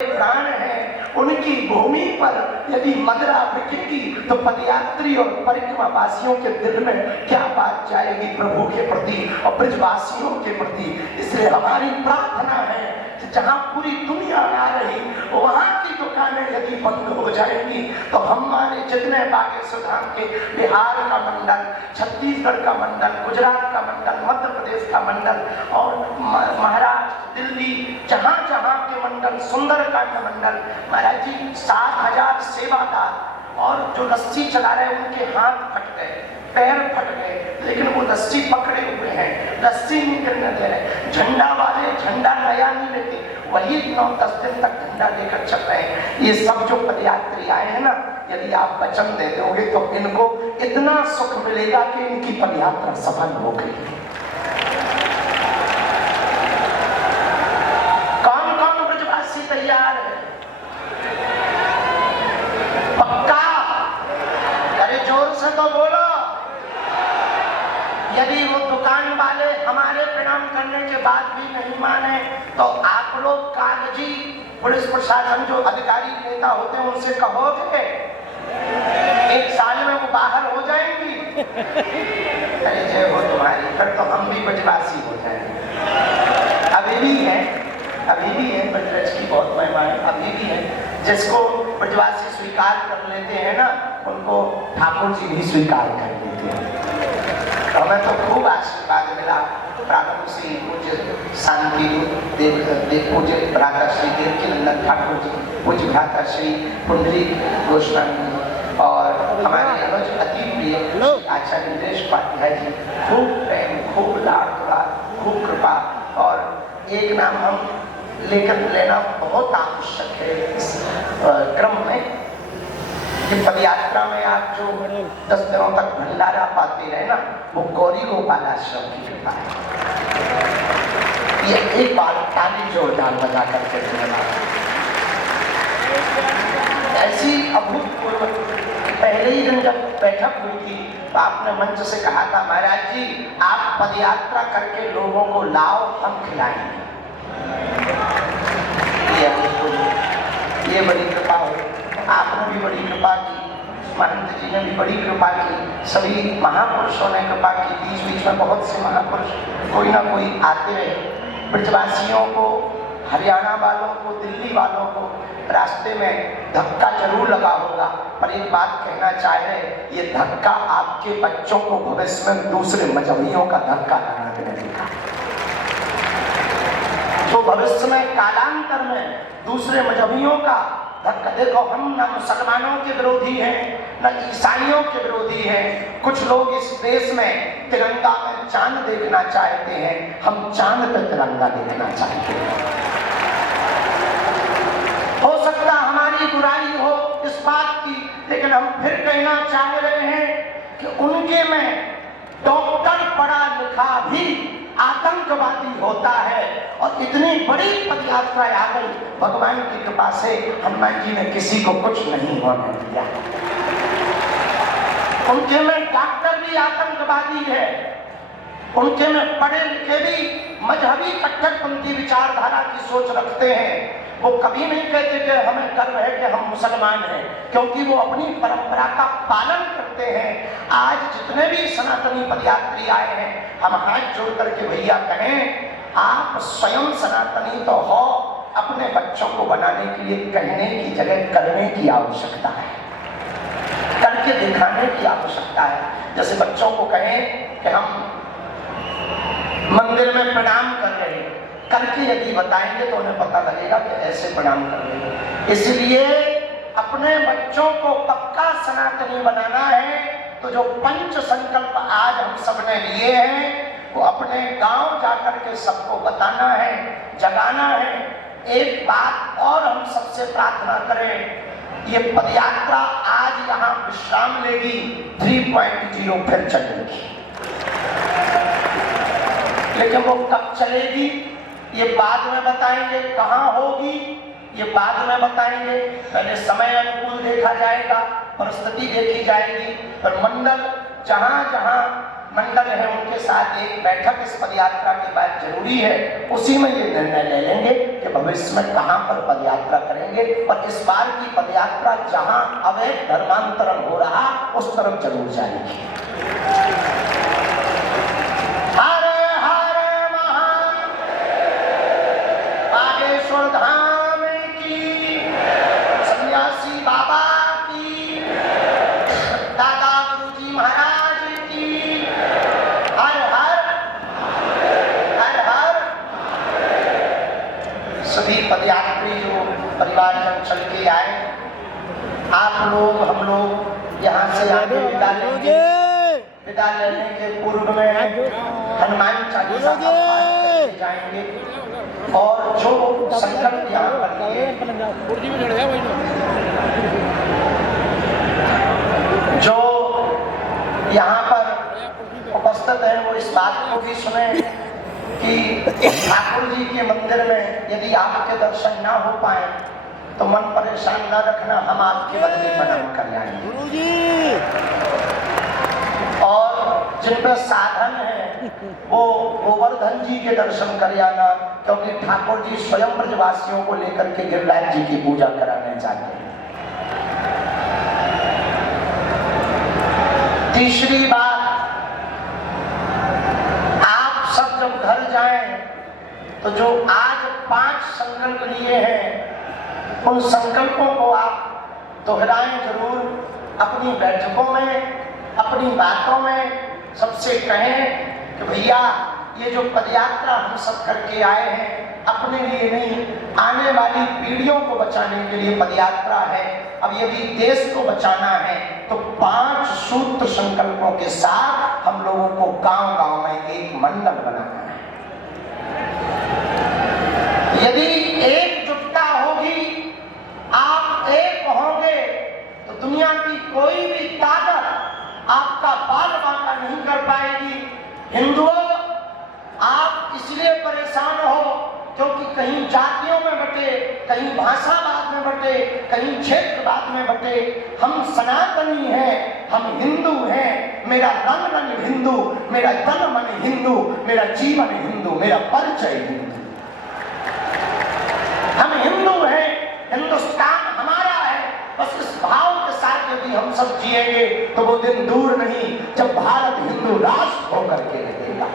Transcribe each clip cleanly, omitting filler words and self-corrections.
प्राण है, उनकी भूमि पर यदि मदरा बिकेगी तो पदयात्री और परिक्रमा वासियों के दिल में क्या बात जाएगी प्रभु के प्रति और ब्रजवासियों के प्रति। इसलिए हमारी प्रार्थना है कि जहां पूरी दुनिया आ रही वहां की दुकानें यदि बंद हो जाएंगी तो हमारे जितने बागेश्वर धाम के बिहार का मंडल, छत्तीसगढ़ का मंडल, गुजरात का मंडल, मध्य प्रदेश का मंडल और महाराष्ट्र, दिल्ली, जहां जहां के मंडल, सुंदरकांड मंडल, महाराज जी 7,000 सेवादार और जो रस्सी चला रहे उनके हाथ फट गए, पैर फट गए, लेकिन वो रस्सी पकड़े हुए हैं, रस्सी नहीं गिरने दे रहे। झंडा वाले झंडा नया नहीं लेते, वही 9-10 दिन तक झंडा लेकर चल रहे हैं। ये सब जो पदयात्री आए हैं ना, यदि आप वचन दे दोगे तो इनको इतना सुख मिलेगा कि इनकी पदयात्रा सफल हो गई। कौन कौन ब्रजवासी तैयार है? पक्का? अरे जोर से तो बोलो। यदि वो दुकान वाले हमारे प्रणाम करने के बाद भी नहीं माने तो आप लोग कागजी पुलिस प्रशासन जो अधिकारी नेता होते हैं उनसे कहोगे 1 साल में वो बाहर हो जाएंगी। अरे जय हो तुम्हारी, फिर तो हम भी ब्रजवासी हो जाएंगे। अभी भी है ब्रज की बहुत महिमा है, अभी भी है। जिसको ब्रजवासी स्वीकार कर लेते हैं ना, उनको ठाकुर जी भी स्वीकार कर लेते हैं। हमें तो खूब आशीर्वाद मिला प्रारंभ से पूज्य शांति देव पूज्य भ्राता श्री देवकीनंदन ठाकुर जी, पूज्य भ्राता श्री पुंडरी गोस्वामी और हमारे अनुज अति प्रिय आचार्य नीलेश उपाध्याय जी, खूब प्रेम, खूब लाड दुलार, खूब कृपा। और एक नाम हम लेकर लेना बहुत आवश्यक है इस क्रम में कि पदयात्रा में आप जो 10 दिनों तक भंडारा पाते रहे ना, वो गौरी गोपाल आश्रम की कृपा है। ये एक बार ताली जोरदार बजा करके ऐसी अभूतपूर्व। पहले ही दिन जब बैठक हुई थी तो आपने मंच से कहा था, महाराज जी आप पदयात्रा करके लोगों को लाओ, हम खिलाएंगे। ये बड़ी कृपा हो। आपने भी बड़ी कृपा की, महंत जी ने भी बड़ी कृपा की, सभी महापुरुषों ने कृपा की। बीच बीच में बहुत से महापुरुष कोई ना कोई आते रहे। ब्रजवासियों को, हरियाणा वालों को, दिल्ली वालों को रास्ते में धक्का जरूर लगा होगा, पर एक बात कहना चाहे, ये धक्का आपके बच्चों को भविष्य में दूसरे मजहबियों का धक्का लगा देगा। तो भविष्य में कालांतर में दूसरे मजहबियों का धक्का। देखो, हम न मुसलमानों के विरोधी हैं, न ईसाइयों के विरोधी हैं। कुछ लोग इस देश में तिरंगा में चांद देखना चाहते हैं, हम चांद पे तिरंगा देखना चाहते हैं। हो सकता हमारी बुराई हो इस बात की, लेकिन हम फिर कहना चाह रहे हैं कि उनके में डॉक्टर पढ़ा लिखा भी आतंकवादी होता है। और इतनी बड़ी पदयात्रा आ गई, भगवान की कृपा से हनुमान जी ने किसी को कुछ नहीं होने दिया। उनके में डॉक्टर भी आतंकवादी है, उनके में पढ़े लिखे भी मजहबी कट्टरपंथी विचारधारा की सोच रखते हैं। वो कभी नहीं कहते कि हमें गर्व है कि हम मुसलमान हैं, क्योंकि वो अपनी परंपरा का पालन करते हैं। आज जितने भी सनातनी पदयात्री आए हैं, हम हाथ जोड़ करके भैया कहें, आप स्वयं सनातनी तो हो, अपने बच्चों को बनाने के लिए कहने की जगह करने की आवश्यकता है, करके दिखाने की आवश्यकता है। जैसे बच्चों को कहें कि हम मंदिर में प्रणाम कर रहे हैं, करके यदि बताएंगे तो उन्हें पता लगेगा कि ऐसे प्रणाम कर रहे हैं। इसलिए अपने बच्चों को पक्का सनातनी बनाना है तो जो पंच संकल्प आज हम सबने लिए हैं वो अपने गांव जाकर के सबको बताना है, जगाना है। एक बात और हम सबसे प्रार्थना करें, ये पदयात्रा आज यहाँ विश्राम लेगी, 3.0 फिर चलेगी, लेकिन वो कब चलेगी ये बाद में बताएंगे, कहाँ होगी ये बाद में बताएंगे। पहले समय अनुकूल देखा जाएगा, परिस्थिति देखी जाएगी। पर मंडल जहाँ जहाँ मंडल है उनके साथ एक बैठक इस पदयात्रा के बाद जरूरी है। उसी में ये निर्णय ले लेंगे कि भविष्य में कहां पर पदयात्रा करेंगे, और इस बार की पदयात्रा जहां अवैध धर्मांतरण हो रहा उस तरफ जरूर जाएगी। हर हर महाकालेश्वर धाम की, सन्यासी बाबा की, दादा गुरुजी महाराज की, हर हर हर हर। सभी पदयात्री जो परिवारजन चल के आए, आप लोग हम लोग यहाँ से आगे विदा लेंगे। विदा लेने के पूर्व में हनुमान चालीसा का पाठ करके जाएंगे, और जो संकल्प यहाँ पर जो यहाँ पर उपस्थित है वो इस बात को भी सुने कि ठाकुर जी के मंदिर में यदि आपके दर्शन ना हो पाए तो मन परेशान न रखना, हम आपके बदले प्रणाम कर जाएंगे। और जिन पे साधन है वो गोवर्धन जी के दर्शन कर आना, क्योंकि ठाकुर जी स्वयं ब्रजवासियों को लेकर के गिरिराज जी की पूजा कराने जाते हैं। तीसरी बात, आप सब जब घर जाएं तो जो आज 5 संकल्प लिए हैं उन संकल्पों को आप दोहराएं जरूर। अपनी बैठकों में, अपनी बातों में सबसे कहें कि भैया ये जो पदयात्रा हम सब करके आए हैं अपने लिए नहीं, आने वाली पीढ़ियों को बचाने के लिए पदयात्रा है। अब यदि देश को बचाना है तो 5 सूत्र संकल्पों के साथ हम लोगों को गांव-गांव में एक मंडल बनाना है। यदि एकजुटता होगी, आप एक होंगे तो दुनिया की कोई भी ताकत आपका बाल बांका नहीं कर पाएगी। हिंदुओं, आप इसलिए परेशान हो क्योंकि कहीं जातियों में बटे, कहीं भाषावाद में बटे, कहीं क्षेत्रवाद में बटे। हम सनातनी हैं, हम हिंदू हैं। मेरा रंग रंग हिंदू, मेरा तन मन हिंदू, मेरा जीवन हिंदू, मेरा परिचय हिंदू। हम हिंदू हैं, हिंदुस्तान हमारा है। बस इस भाव के साथ यदि हम सब जिएंगे तो वो दिन दूर नहीं जब भारत हिंदू राष्ट्र होकर के रहेगा।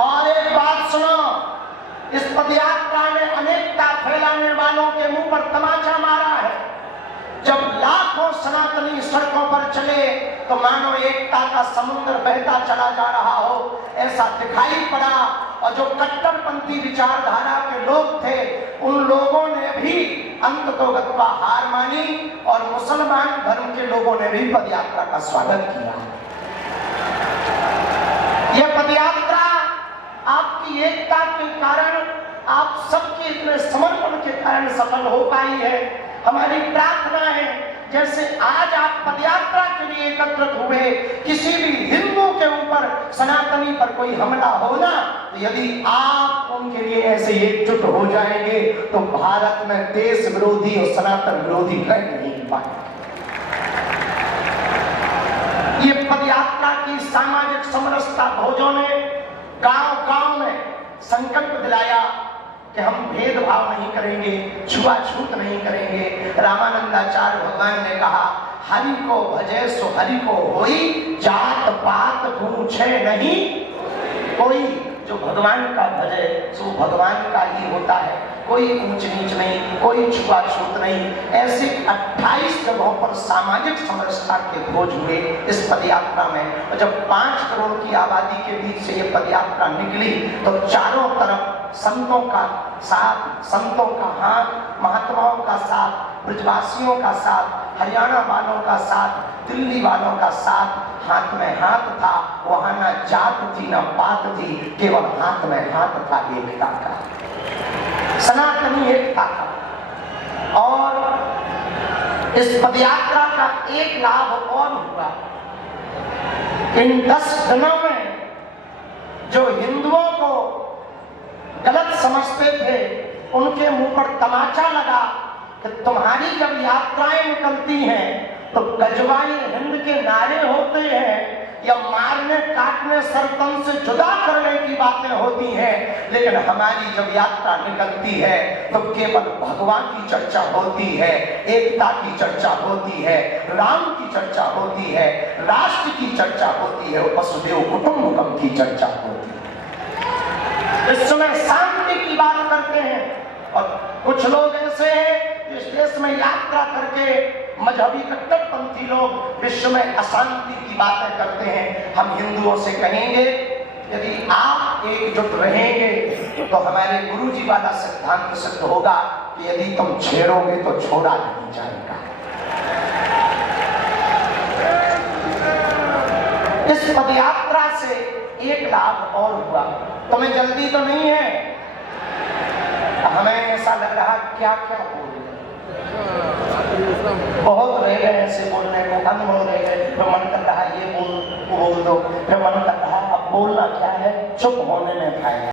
और एक बात सुनो, इस पदयात्रा ने अनेकता फैलाने वालों के मुंह पर तमाचा मारा है। जब लाखों सनातनी सड़कों पर चले तो मानो एकता का समुद्र बहता चला जा रहा हो, ऐसा दिखाई पड़ा। और जो कट्टरपंथी विचारधारा के लोग थे उन लोगों ने भी अंततोगत्वा हार मानी, और मुसलमान धर्म के लोगों ने भी पदयात्रा का स्वागत किया। यह पदयात्रा आपकी एकता के कारण, आप सबके इतने समर्पण के कारण सफल हो पाई है। हमारी प्रार्थना है जैसे आज आप पदयात्रा के लिए एकत्रित हुए, किसी भी हिंदू के ऊपर, सनातनी पर कोई हमला होना, तो यदि आप उनके लिए ऐसे एकजुट हो जाएंगे तो भारत में देश विरोधी और सनातन विरोधी रह नहीं पाएंगे। ये पदयात्रा की सामाजिक समरसता भोजों ने गांव-गांव में संकल्प दिलाया कि हम भेदभाव नहीं करेंगे, छुआछूत नहीं करेंगे। रामानंदाचार्य भगवान ने कहा, हरि को भजे सो हरि को होई, जात पात पूछे नहीं कोई। जो भगवान का भजे सो भगवान का ही होता है, कोई ऊंच नीच नहीं, कोई छुआछूत नहीं। ऐसे 28 जगहों पर सामाजिक समरसता के खोज हुए इस पदयात्रा में। और जब 5 करोड़ की आबादी के बीच से ये पदयात्रा निकली तो चारों तरफ संतों का साथ, संतों का हाथ, महात्माओं का साथ, ब्रजवासियों का साथ, हरियाणा वालों का साथ, दिल्ली वालों का साथ, हाथ में हाथ था। वहां ना जात थी ना पात थी, केवल हाथ में हाथ था एकता का, सनातनी एकता का। और इस पदयात्रा का एक लाभ और हुआ, इन 10 दिनों में जो हिंदुओं को गलत समझते थे उनके मुंह पर तमाचा लगा कि तुम्हारी जब यात्राएं निकलती हैं तो गजवाई हिंद के नारे होते हैं या मारने काटने सरतन से जुदा करने की बातें होती हैं, लेकिन हमारी जब यात्रा निकलती है तो केवल भगवान की चर्चा होती है, एकता की चर्चा होती है, राम की चर्चा होती है, राष्ट्र की चर्चा होती है, वसुदेव कुटुंबकम की चर्चा होती है। इस समय शांति की बात करते हैं और कुछ लोग ऐसे हैं इस देश में यात्रा करके मजहबी कट्टरपंथी लोग विश्व में अशांति की बातें करते हैं। हम हिंदुओं से कहेंगे यदि आप एकजुट रहेंगे तो हमारे गुरु जी वाला सिद्धांत सिद्ध होगा कि यदि तुम छेड़ोगे तो छोड़ा नहीं जाएगा। इस पदयात्रा से एक लाभ और हुआ। तुम्हें जल्दी तो नहीं है? हमें ऐसा लग रहा क्या क्या बोल रहे, बहुत रह गए ऐसे बोलने को, अनमोल रह गए। फिर मन कर रहा ये बोल वो बोल दो, फिर मन कर रहा अब बोलना क्या है, चुप होने में फायदा।